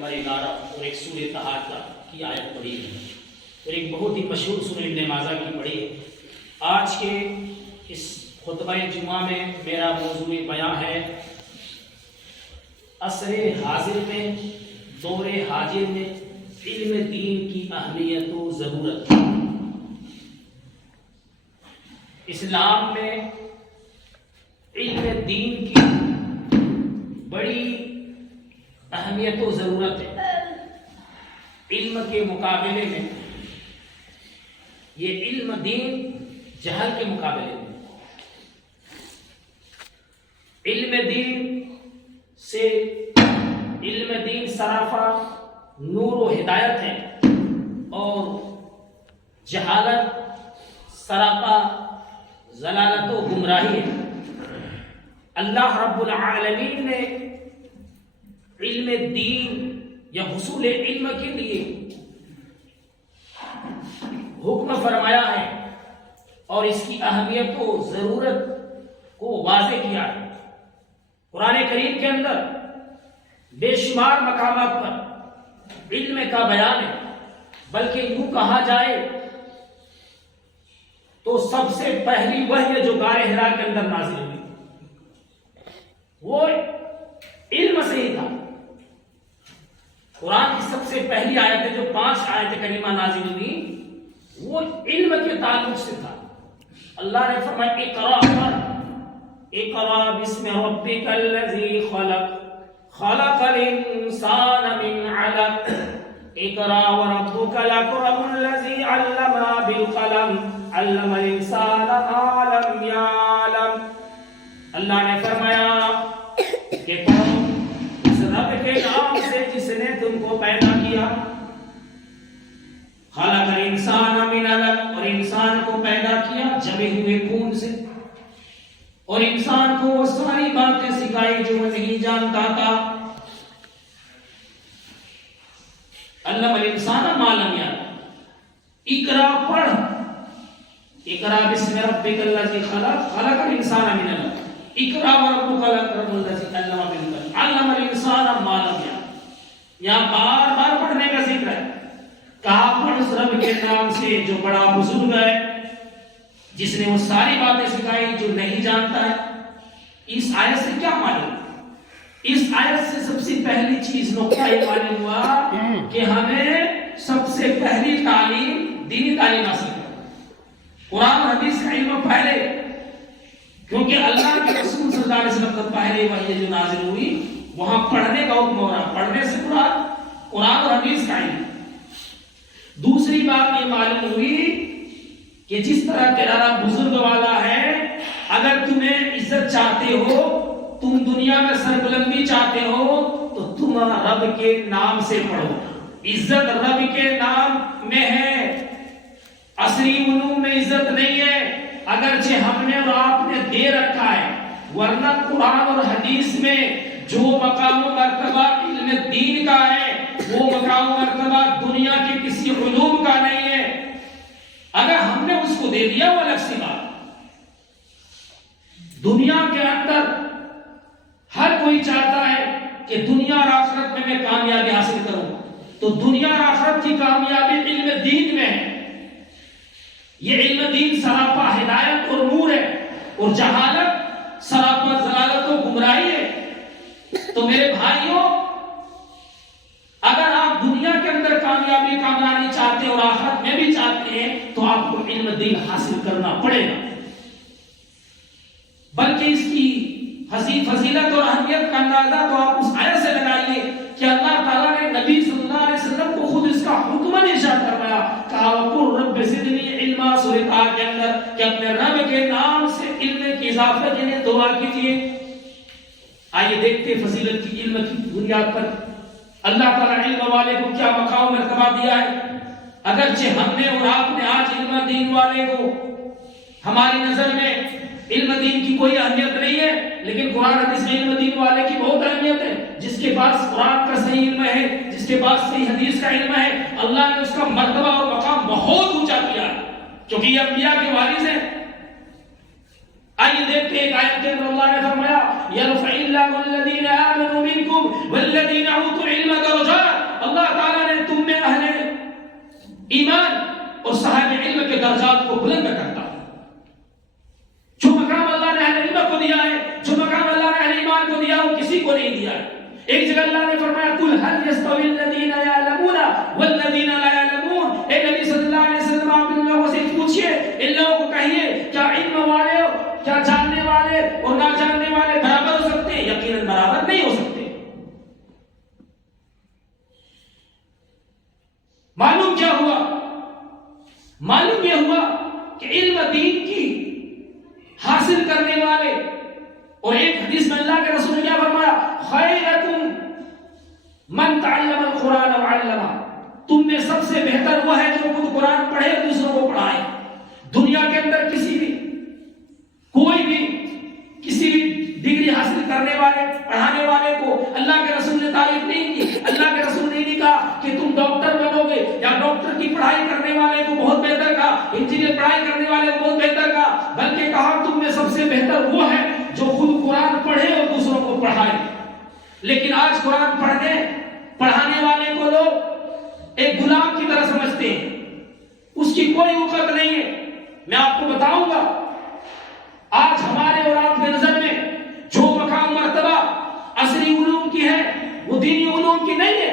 ہمارے 11 اور ایک سورہ تحاقہ کی آیت پڑھی ہے اور ایک بہت ہی مشہور سورہ ابن ماجہ کی پڑھی ہے۔ آج کے اس خطبہ جمعہ میں میرا موضوع بیان ہے عصر حاضر میں، دور حاضر میں علم دین کی اہمیت و ضرورت۔ اسلام میں علم دین کی بڑی اہمیت و ضرورت ہے۔ علم کے مقابلے میں یہ علم دین جہل کے مقابلے میں، علم دین سے علم دین سراپا نور و ہدایت ہے اور جہالت سراپا ضلالت و گمراہی ہے۔ اللہ رب العالمین نے علم دین یا حصول علم کے لیے حکم فرمایا ہے اور اس کی اہمیت و ضرورت کو واضح کیا ہے۔ قرآن کریم کے اندر بے شمار مقامات پر علم کا بیان ہے، بلکہ یوں کہا جائے تو سب سے پہلی وحی جو غار حرا کے اندر نازل ہوئی وہ علم سے ہی تھا۔ قرآن کی سب سے پہلی آیت جو 5 آیت کریمہ نازل ہوئی وہ علم کے تعلق سے تھا۔ اللہ نے فرمایا اقرا بسم ربک الذی خلق خلق الانسان من علق اقرا وربک الاکرم الذی علم بالقلم علم الانسان ما لم یعلم۔ اللہ نے فرمایا کہ تم اس رب کے نام سے جس نے تم کو پیدا کیا، خلق الانسان من علق، اور انسان کو پیدا کیا جمے ہوئے خون سے، اور انسان کو وہ ساری باتیں سکھائی جو وہ نہیں جانتا تھا۔ علم الانسان ما لم یعلم، اقرا پڑھ، اقرا بسم ربک الذی خلق خلق الانسان من علق اقرا وربک الاکرم الذی علم بالقلم علم الانسان ما لم یعلم۔ یہاں بار بار پڑھنے کا ذکر ہے، کہا پڑھ اس رب کے نام سے جو بڑا بزرگ ہے، جس نے وہ ساری باتیں سکھائی جو نہیں جانتا ہے۔ اس آیت سے کیا معلوم؟ اس آیت سے سب سے پہلی چیز نقطہ یہ معلوم ہوا کہ ہمیں سب سے پہلی تعلیم دینی تعلیم حاصل کرنا، قرآن و حدیث کا علم پہلے، کیونکہ اللہ کے رسول صلی اللہ علیہ وسلم کا پہلے وحی جو نازل ہوئی وہاں پڑھنے کا حکم ہو رہا، پڑھنے سے مراد قرآن اور حدیث کا علم۔ دوسری بات یہ معلوم ہوئی کہ جس طرح تیرا بزرگ والا ہے، اگر تمہیں عزت چاہتے ہو، تم دنیا میں سربلندی چاہتے ہو تو تم رب کے نام سے پڑھو۔ عزت رب کے نام میں ہے، عصری علوم میں عزت نہیں ہے، اگرچہ ہم نے اور آپ نے دے رکھا ہے، ورنہ قرآن اور حدیث میں جو مقام و مرتبہ علم دین کا ہے وہ مقام و مرتبہ دنیا کے کسی علوم کا نہیں ہے۔ اگر ہم نے اس کو دے دیا وہ الگ سی بات۔ دنیا کے اندر ہر کوئی چاہتا ہے کہ دنیا اور آخرت میں کامیابی حاصل کروں، تو دنیا اور آخرت کی کامیابی علم دین میں ہے۔ یہ علم دین سراپا ہدایت اور نور ہے، اور جہالت سراپا ضلالت و گمراہی ہے۔ تو میرے بھائیوں، اگر آپ دنیا کے اندر کامیابی کامرانی چاہتے ہیں اور آخرت میں بھی چاہتے ہیں تو آپ کو علم دین حاصل کرنا پڑے گا۔ بلکہ اس کی فضیلت اور اہمیت کا اندازہ تو آپ اس آیت سے لگائیے کہ اللہ تعالیٰ نے نبی صلی اللہ علیہ وسلم کو خود اس کا حکم ارشاد فرمایا، کہا وَقُلْ رَبِّ زِدْنِی عِلْمًا، سورۃ طٰہٰ کے اندر، کہ اپنے رب کے نام سے علم کی اضافہ کے لیے دعا کیجیے۔ آئیے دیکھتے فضیلت کی علم کی بنیاد پر اللہ تعالیٰ علم والے کو کیا مقام مرتبہ دیا ہے۔ اگرچہ ہم نے اور آپ نے آج علم دین والے کو، ہماری نظر میں علم دین کی کوئی اہمیت نہیں ہے، لیکن قرآن حدیث میں علم دین والے کی بہت اہمیت ہے۔ جس کے پاس قرآن کا صحیح علم ہے، جس کے پاس صحیح حدیث کا علم ہے، اللہ نے اس کا مرتبہ اور مقام بہت اونچا کیا ہے، کیونکہ یہ انبیاء کے وارث ہیں۔ آئیے دیکھتے ہیں ایک آیت کے اندر اللہ نے فرمایا یرفع اللہ الذین آمنوا منکم والذین اوتوا العلم درجات، درجات کو بلند کرتا ہے۔ جو مقام اللہ نے اہل علم کو دیا ہے، جو مقام اللہ نے اہل ایمان کو دیا ہے، وہ کسی کو نہیں دیا ہے۔ ایک جگہ اللہ نے فرمایا قل هل يستوي الذين يعلمون والذين لا يعلمون، اے نبی صلی اللہ علیہ وسلم آپ ان لوگوں سے پوچھئے، ان لوگوں کو کہیے کیا علم والے کیا جاننے والے اور نہ جاننے والے برابر ہو سکتے ہیں؟ یقیناً برابر نہیں ہو سکتے۔ معلوم کیا ہوا؟ معلوم یہ ہوا کہ علم دین کی حاصل کرنے والے، اور ایک حدیث میں اللہ کے رسول نے کیا فرمایا؟ خیرکم من تعلم القرآن وعلمہ، تم میں سب سے بہتر وہ ہے جو خود قرآن پڑھے اور دوسروں کو پڑھائے۔ دنیا کے اندر کسی بھی کوئی بھی کسی بھی ڈگری حاصل کرنے والے پڑھانے والے کو اللہ کے رسول نے تعریف نہیں کی۔ اللہ کے رسول نے نہیں کہا کہ تم ڈاکٹر بنو گے، یا ڈاکٹر کی پڑھائی کرنے والے کو بہت بہتر کہا، انجینئر پڑھائی کرنے والے کو بہت بہتر کہا، بلکہ کہا تم میں سب سے بہتر وہ ہے جو خود قرآن پڑھے اور دوسروں کو پڑھائے۔ لیکن آج قرآن پڑھانے والے کو لوگ ایک غلام کی طرح سمجھتے ہیں، اس کی کوئی وقت نہیں ہے۔ میں آپ کو بتاؤں گا آج ہمارے اور آپ کے نظر میں جو مقام مرتبہ عصری علوم کی ہے وہ دینی علوم کی نہیں ہے،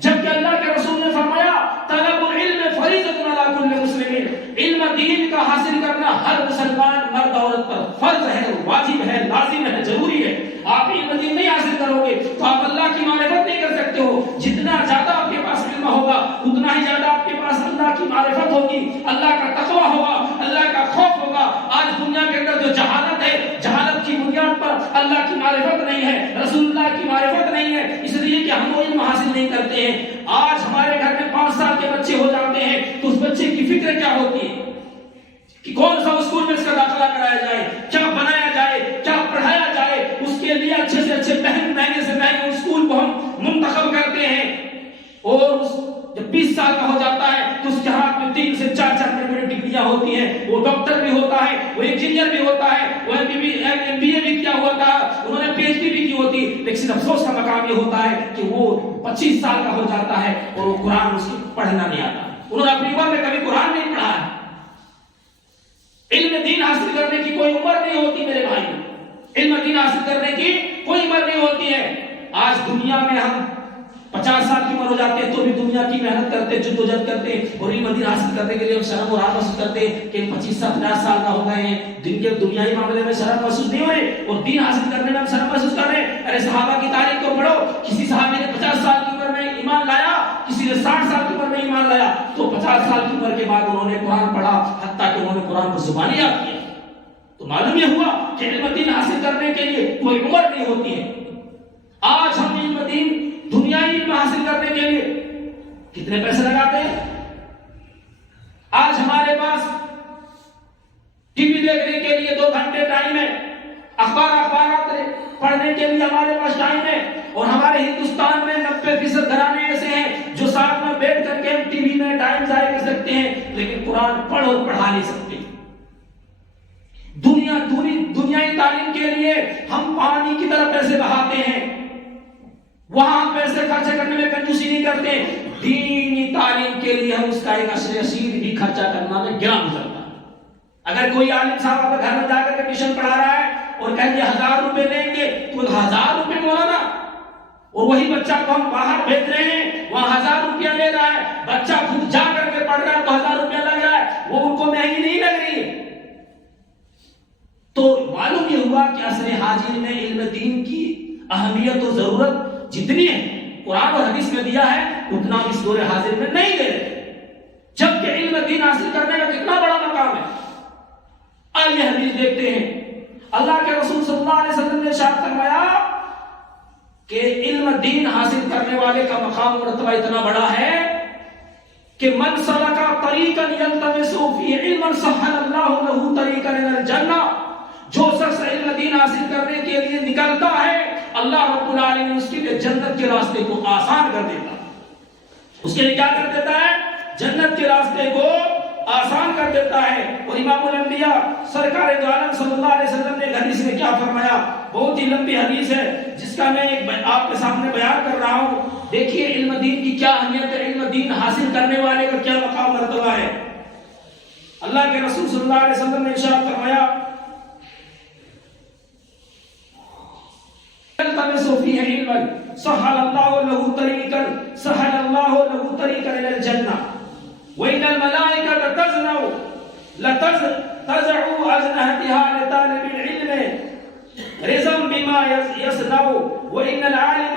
جبکہ اللہ کے رسول نے فرمایا طلب العلم فریضۃ علی کل مسلم، علم دین کا حاصل کرنا ہر مسلمان مرد عورت پر فرض ہے، واجب ہے، لازم ہے، ضروری ہے۔ آپ علم دین نہیں حاصل کرو گے تو آپ اللہ کی معرفت نہیں کر سکتے ہو۔ جتنا زیادہ آپ کے پاس علم ہوگا اتنا ہی زیادہ آپ کے پاس اللہ کی معرفت ہوگی، اللہ کا تقویٰ ہوگا، اللہ کا خوف ہوگا۔ آج دنیا کے اندر جو جہالت ہے، جہالت کی بنیاد پر اللہ کی معرفت نہیں ہے، رسول اللہ کی معرفت نہیں ہے، اس لیے کہ ہم وہ علم حاصل نہیں کرتے ہیں۔ آج ہمارے گھر میں 5 سال کے بچے ہو جاتے ہیں تو اس بچے کی فکر کیا ہوتی ہے کہ کون سا اسکول میں اس کا داخلہ کرایا جائے، کیا بنایا جائے، کیا پڑھایا جائے۔ اس کے لیے اچھے سے اچھے مہنگے سے مہنگے اسکول کو ہم منتخب کرتے ہیں، اور جب 20 سال کا ہو جاتا ہے تو اس کے ہاتھ میں 3 سے 4 بڑی ڈگریاں ہوتی ہیں۔ وہ ڈاکٹر بھی ہوتا ہے، وہ انجینئر بھی ہوتا ہے، وہ MBA بھی کیا ہوتا ہے، انہوں نے PhD بھی کی ہوتی، لیکن افسوس کا مقام یہ ہوتا ہے کہ وہ 25 سال کا ہو جاتا ہے اور وہ قرآن اس کو پڑھنا نہیں آتا۔ انہوں نے اپنی عمر میں کبھی قرآن نہیں پڑھا ہے۔ علم دین حاصل کرنے کی کوئی عمر نہیں ہوتی میرے بھائی، علم دین حاصل کرنے کی کوئی عمر نہیں ہوتی ہے۔ آج دنیا میں ہم 50 سال کی عمر ہو جاتے ہیں تو بھی دنیا کی محنت کرتے، جدوجہد کرتے، اور علم دین حاصل کرنے کے لیے ہم شرم اور حیا محسوس کرتے کہ 25 سے 50 سال کا ہو گئے ہیں، دن کے دنیائی معاملے میں شرم محسوس نہیں ہو رہے اور دین حاصل کرنے میں ہم شرم محسوس کر رہے ہیں۔ ارے صحابہ کی تاریخ کو پڑھو، کسی صحابی نے 50 سال کی عمر میں ایمان لایا، کسی نے 60 سال کی عمر میں ایمان لایا، تو 50 سال کی عمر کے بعد انہوں نے قرآن پڑھا، حتیٰ کہ انہوں نے قرآن کو زبانی یاد کیا۔ تو معلوم یہ ہوا کہ علم دین حاصل کرنے کے لیے کوئی عمر نہیں ہوتی ہے۔ آج ہم علم دین دنیائی علم حاصل کرنے کے لیے کتنے پیسے لگاتے ہیں؟ آج ہمارے پاس ٹی وی دیکھنے کے لیے 2 گھنٹے ٹائم ہے، اخبارات پڑھنے کے لیے ہمارے پاس ٹائم ہے، اور ہمارے ہندوستان میں 90% گھرانے ایسے ہیں جو ساتھ میں بیٹھ کر کے ٹی وی میں ٹائم ضائع کر سکتے ہیں، لیکن قرآن پڑھ اور پڑھا نہیں سکتے۔ دنیائی تعلیم کے لیے ہم پانی کی طرح پیسے بہاتے ہیں، وہاں پیسے خرچ کرنے میں کنجوسی نہیں کرتے۔ دینی تعلیم کے لیے ہم اس کا ایک عشر رسید بھی خرچہ کرنا میں گرا گزرتا ہے۔ اگر کوئی عالم صاحب اپنے گھر میں جا کر کے ٹیوشن پڑھا رہا ہے اور کہیں گے 1000 روپے دیں گے، تو 1000 روپے مولانا، اور وہی بچہ کو ہم باہر بھیج رہے ہیں، وہاں 1000 روپیہ لے رہا ہے، بچہ خود جا کر کے پڑھ رہا ہے تو 1000 روپیہ لگ رہا ہے، وہ ان کو مہنگی نہیں لگ رہی ہے۔ تو معلوم یہ ہوا کہ عصر حاضر میں علم دین کی اہمیت اور ضرورت جتنی ہے قرآن اور حدیث میں دیا ہے اتنا اس دور حاضر میں نہیں دے رہے، جبکہ علم دین حاصل کرنے کا کتنا بڑا مقام ہے۔ آئیے حدیث دیکھتے ہیں۔ اللہ کے رسول صلی اللہ علیہ وسلم نے ارشاد فرمایا کہ علم دین حاصل کرنے والے کا مقام مرتبہ اتنا بڑا ہے کہ من سلک طریقا یلتمس فیہ علما سہل اللہ لہ طریقا الی الجنہ، جو شخص علم دین حاصل کرنے کے لیے نکلتا ہے اللہ رب العالمین اس کے لیے جنت کے راستے کو آسان کر دیتا ہے۔ اس کے لیے کیا کر دیتا ہے؟ جنت کے راستے کو آسان کر دیتا ہے۔ اور امام الانبیاء سرکار دو عالم صلی اللہ علیہ وسلم نے حدیث میں کیا فرمایا؟ بہت ہی لمبی حدیث ہے جس کا میں آپ کے سامنے بیان کر رہا ہوں۔ دیکھیے علم دین کی کیا اہمیت ہے، علم دین حاصل کرنے والے کا کیا مقام مرتبہ ہے۔ اللہ کے رسول صلی اللہ علیہ وسلم نے ارشاد فرمایا فيه علما سهل الله له طريقا الى الجنه وان الملائكه تزع اجنحتها لطالب العلم رزقا بما يصنع وان العالم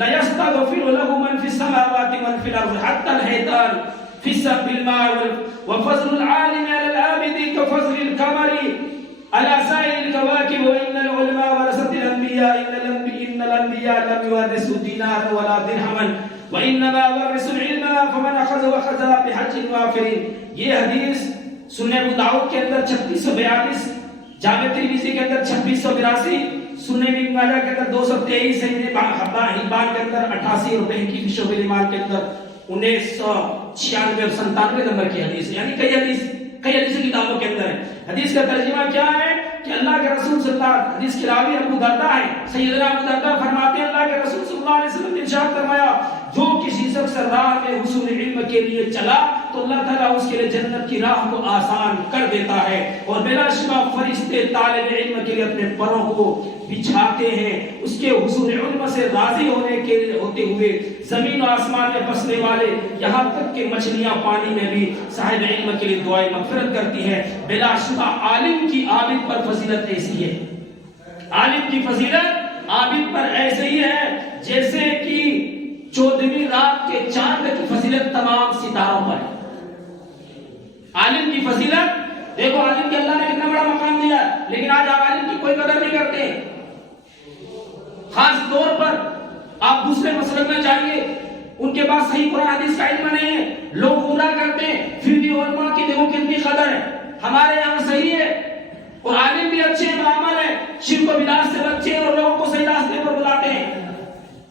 لا يستغفر له من في السماوات ومن في الارض حتى الحيتان في سب الماء وفضل العالم على العابد كفضل القمر على سائر الكواكب وان العلماء ورثة الانبياء ان الانبياء لم يورثوا دينارا ولا درهما وانما ورثوا العلم فمن اخذ بحج وافر. یہ حدیث سنن ابو داؤد کے اندر 3642، جامع ترمذی کے اندر 2682، سنن ابن ماجہ کے اندر 223، ابن حبان کے اندر 88 اور بہقی فی شعب الایمان کے اندر 1996 اور 97 نمبر کی حدیث، یعنی کئی حدیث کتابوں کے اندر ہے. حدیث کا ترجمہ کیا ہے کہ اللہ کے رسول صلی اللہ علیہ وسلم، حدیث کے راوی ابو درداء ہے، سیدنا ابو درداء فرماتے ہیں اللہ کے رسول صلی اللہ علیہ وسلم نے ارشاد فرمایا جو کسی شخص راہ میں حصول علم کے لیے چلا تو اللہ تعالیٰ اس کے لیے جنت کی راہ کو آسان کر دیتا ہے، اور بلا شبہ فرشتے طالب علم کے لیے اپنے پروں کو بچھاتے ہیں اس کے حصول علم سے راضی ہونے کے ہوتے ہوئے. زمین و آسمان میں بسنے والے یہاں تک کہ مچھلیاں پانی میں بھی صاحب علم کے لیے دعائیں مغفرت کرتی ہیں. بلا شبہ عالم کی عابد پر فضیلت ایسی ہے، عالم کی فضیلت عابد پر ایسے ہی ہے جیسے کہ 14ویں رات کے چاند کی فضیلت تمام ستاروں پر ہے. عالم کی فضیلت دیکھو، عالم کے اللہ نے کتنا بڑا مقام دیا ہے، لیکن آج عالم کی کوئی قدر نہیں کرتے. خاص طور پر آپ دوسرے مسلک میں جائیے، ان کے پاس صحیح قرآن حدیث کا علم نہیں ہے، لوگ گمراہ کرتے ہیں، پھر بھی علماء کی دیکھو کتنی قدر ہے. ہمارے یہاں صحیح ہے اور عالم بھی اچھے ہیں، معامل ہے، شرک و بدعت سے بچے اور لوگوں کو صحیح راستے پر بلاتے ہیں،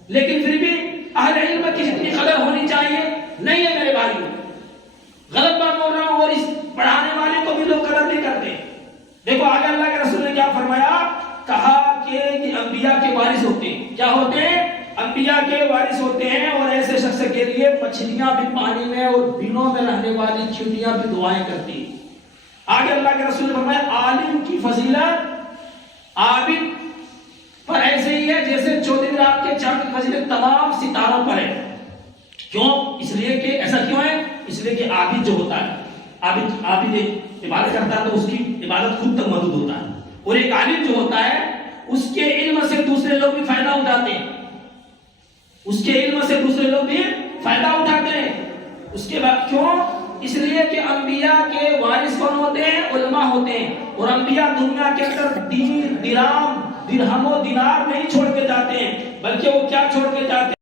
لیکن پھر بھی اہل علم کی جتنی قدر ہونی چاہیے نہیں ہے میرے بھائیوں. غلط بات بول رہا ہوں، اور اس پڑھانے والے کو بھی لوگ قدر نہیں کرتے. دیکھو آگے اللہ کے رسول نے کیا فرمایا، کہا کہ یہ انبیاء کے وارث ہوتے ہیں. کیا ہوتے ہیں؟ انبیاء کے وارث ہوتے ہیں، اور ایسے شخص کے لیے مچھلیاں بھی پانی میں اور بینوں میں رہنے والی چڑیاں بھی دعائیں کرتی ہیں. آگے اللہ کے رسول نے فرمایا عالم کی فضیلت عابد پر ایسے ہی ہے جیسے 14ویں رات کے چاند کی فضیلت تمام ستاروں پر ہے. کیوں؟ اس لیے کہ ایسا کیوں ہے؟ اس لیے کہ عابد جو ہوتا ہے، عابد عبادت کرتا ہے تو اس کی عبادت خود تک محدود ہوتا ہے، اور ایک عالم جو ہوتا ہے اس کے علم سے دوسرے لوگ بھی فائدہ اٹھاتے ہیں، اس کے علم سے دوسرے لوگ بھی فائدہ اٹھاتے ہیں. اس کے بعد کیوں؟ اس لیے کہ انبیاء کے وارث کون ہوتے ہیں؟ علماء ہوتے ہیں، اور انبیاء دنیا کے اندر دینار درہم و دینار نہیں چھوڑ کے جاتے ہیں، بلکہ وہ کیا چھوڑ کے جاتے